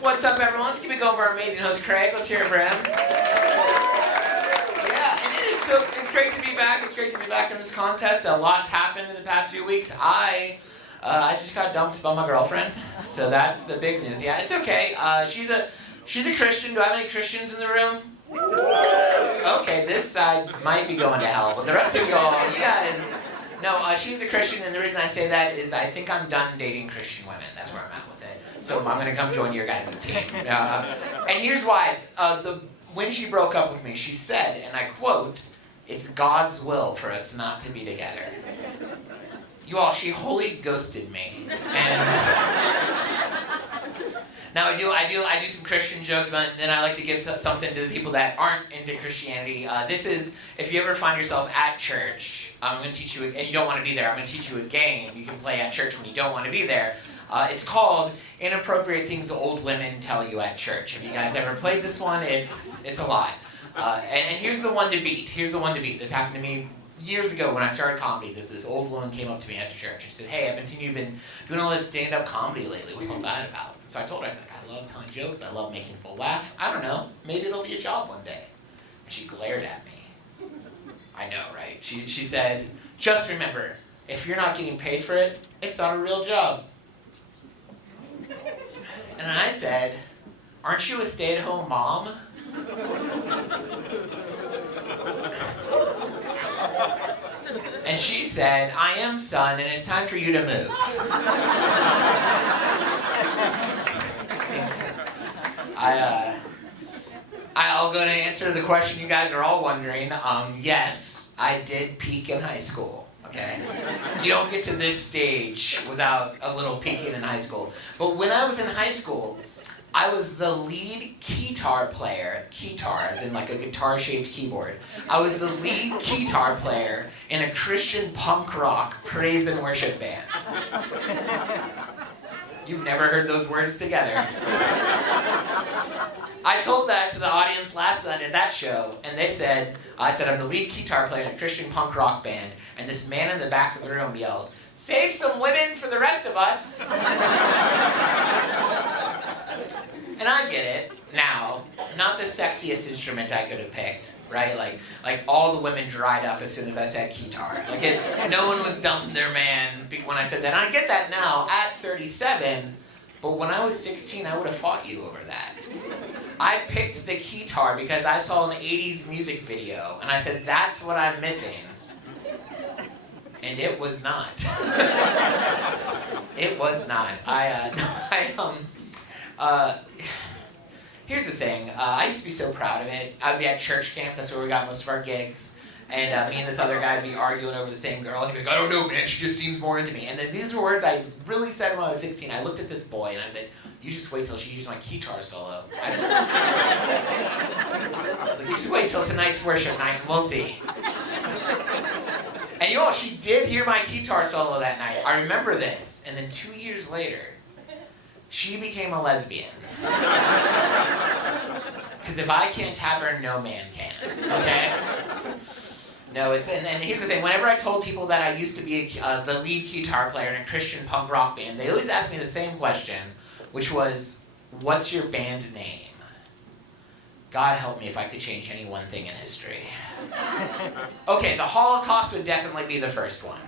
What's up, everyone? Let's keep it going for our amazing host, Craig. Let's hear it for him. Yeah, and it's great to be back. It's great to be back in this contest. A lot's happened in the past few weeks. I just got dumped by my girlfriend, so that's the big news. Yeah, it's okay. She's a Christian. Do I have any Christians in the room? Okay, this side might be going to hell, but the rest of y'all, you guys. No, she's a Christian, and the reason I say that is I think I'm done dating Christian women. That's where I'm at with it. So I'm gonna come join your guys' team. And here's why. When she broke up with me, she said, and I quote, "It's God's will for us not to be together." You all, she wholly ghosted me. And now I do some Christian jokes, but then I like to give something to the people that aren't into Christianity. This is, if you ever find yourself at church, I'm going to teach you, and you don't want to be there, I'm going to teach you a game you can play at church when you don't want to be there. It's called Inappropriate Things Old Women Tell You at Church. Have you guys ever played this one? It's a lot. And here's the one to beat. This happened to me years ago when I started comedy. This old woman came up to me at church. She said, "Hey, I've been seeing you've been doing all this stand-up comedy lately. What's all that about?" So I told her, I said, "I love telling jokes. I love making people laugh. I don't know. Maybe it'll be a job one day." And she glared at me. I know, right? She said, "Just remember, if you're not getting paid for it, it's not a real job." And I said, "Aren't you a stay-at-home mom?" And she said, "I am, son, and it's time for you to move." I'll go to answer the question you guys are all wondering. Yes, I did peak in high school, okay? You don't get to this stage without a little peaking in high school. But when I was in high school, I was the lead guitar player, guitar as in like a guitar-shaped keyboard. I was the lead guitar player in a Christian punk rock praise and worship band. You've never heard those words together. I told that to the audience last night at that show, and I said, "I'm the lead guitar player in a Christian punk rock band," and this man in the back of the room yelled, "Save some women for the rest of us." And I get it now. Not the sexiest instrument I could have picked, right? Like all the women dried up as soon as I said guitar. No one was dumping their man when I said that. And I get that now at 37, but when I was 16, I would have fought you over that. I picked the guitar because I saw an 80s music video, and I said, "That's what I'm missing." And it was not. It was not. Here's the thing. I used to be so proud of it. I would be at church camp. That's where we got most of our gigs. And me and this other guy would be arguing over the same girl. And he'd be like, "I don't know, man. She just seems more into me." And then these were words I really said when I was 16. I looked at this boy and I said, "You just wait till she hears my guitar solo." I was like, "You just wait till tonight's worship night and we'll see." And y'all, she did hear my guitar solo that night. I remember this. And then 2 years later, she became a lesbian. Because if I can't have her, no man can, okay? No, and here's the thing. Whenever I told people that I used to be the lead guitar player in a Christian punk rock band, they always asked me the same question, which was, "What's your band name?" God help me if I could change any one thing in history. Okay, the Holocaust would definitely be the first one.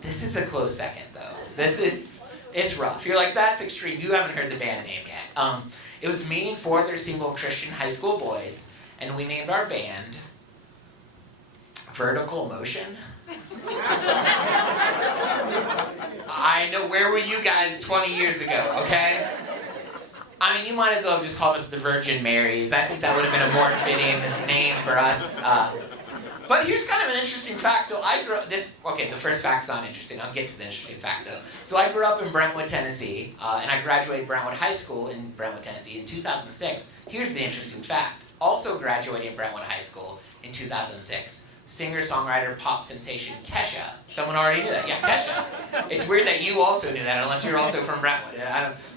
This is a close second, though. It's rough. You're like, "That's extreme. You haven't heard the band name yet." It was me and 4 other single Christian high school boys, and we named our band Vertical Motion. I know, where were you guys 20 years ago, okay? I mean, you might as well have just called us the Virgin Marys. I think that would have been a more fitting name for us. But here's kind of an interesting fact. So I grew up, the first fact's not interesting. I'll get to the interesting fact though. So I grew up in Brentwood, Tennessee, and I graduated Brentwood High School in Brentwood, Tennessee in 2006. Here's the interesting fact. Also graduated Brentwood High School in 2006. Singer-songwriter, pop sensation, Kesha. Someone already knew that. Yeah, Kesha. It's weird that you also knew that, unless you're also from Brentwood.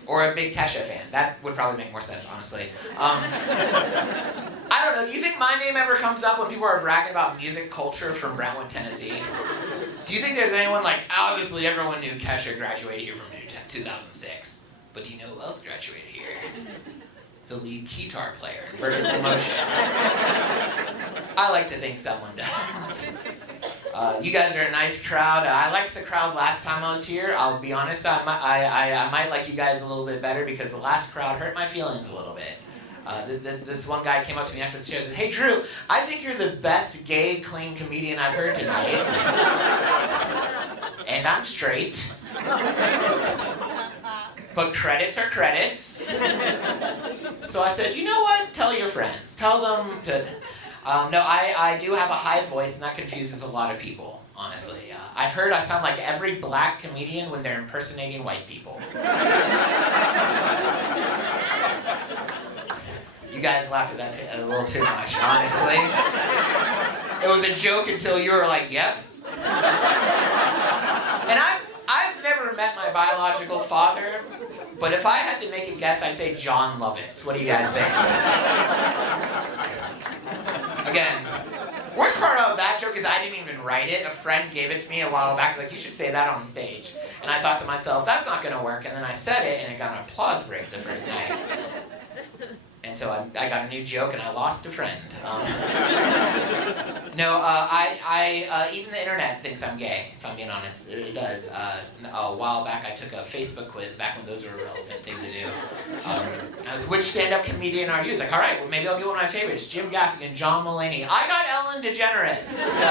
Or a big Kesha fan. That would probably make more sense, honestly. I don't know, do you think my name ever comes up when people are bragging about music culture from Brentwood, Tennessee? Do you think there's anyone like, obviously everyone knew Kesha graduated here from 2006. But do you know who else graduated here? The lead guitar player in Vertical Motion. I like to think someone does. You guys are a nice crowd. I liked the crowd last time I was here. I'll be honest, I might like you guys a little bit better because the last crowd hurt my feelings a little bit. This one guy came up to me after the show and said, "Hey Drew, I think you're the best gay, clean comedian I've heard tonight." And I'm straight. But credits are credits. So I said, you know what? Tell your friends. Tell them to... No, I do have a high voice, and that confuses a lot of people, honestly. I've heard I sound like every black comedian when they're impersonating white people. You guys laughed at that a little too much, honestly. It was a joke until you were like, yep. And I've never met my biological father, but if I had to make a guess, I'd say John Lovitz. What do you guys think? Again, worst part of that joke is I didn't even write it. A friend gave it to me a while back, like, you should say that on stage. And I thought to myself, that's not gonna work. And then I said it, and it got an applause break the first night. And so I got a new joke, and I lost a friend. Even the internet thinks I'm gay, if I'm being honest. It does. A while back, I took a Facebook quiz, back when those were a relevant thing to do. I was, which stand-up comedian are you? It's like, all right, well, maybe I'll get one of my favorites, Jim Gaffigan, John Mulaney. I got Ellen DeGeneres, so...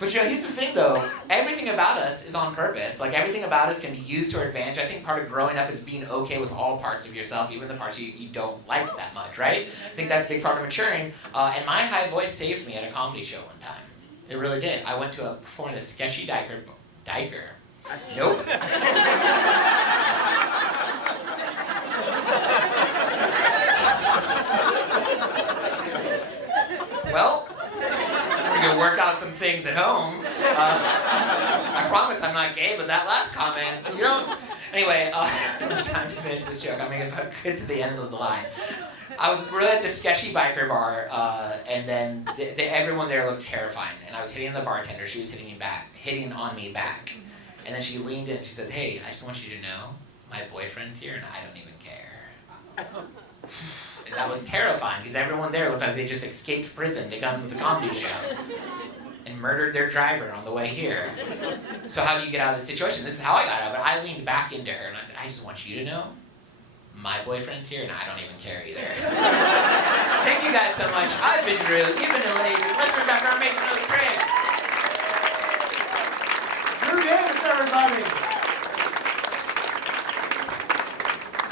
But you know, here's the thing though, everything about us is on purpose. Like, everything about us can be used to our advantage. I think part of growing up is being okay with all parts of yourself, even the parts you don't like that much, right? I think that's a big part of maturing. And my high voice saved me at a comedy show one time. It really did. I went to perform a sketchy Diker. Nope. Well, we can work out some things at home. I promise I'm not gay, but that last comment, you know. Anyway, time to finish this joke. I'm gonna get to the end of the line. I was really at this sketchy biker bar, and then everyone there looked terrifying. And I was hitting the bartender. She was hitting on me back. And then she leaned in and she said, "Hey, I just want you to know, my boyfriend's here, and I don't even care." And that was terrifying, because everyone there looked like they just escaped prison to come to the comedy show and murdered their driver on the way here. So how do you get out of the situation? This is how I got out of it. I leaned back into her and I said, "I just want you to know, my boyfriend's here and I don't even care either." Thank you guys so much. I've been Drew. You've been Elaine. Let's bring back our amazing Nose Craig. Drew Davis, everybody.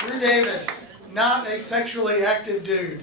Drew Davis. Not a sexually active dude.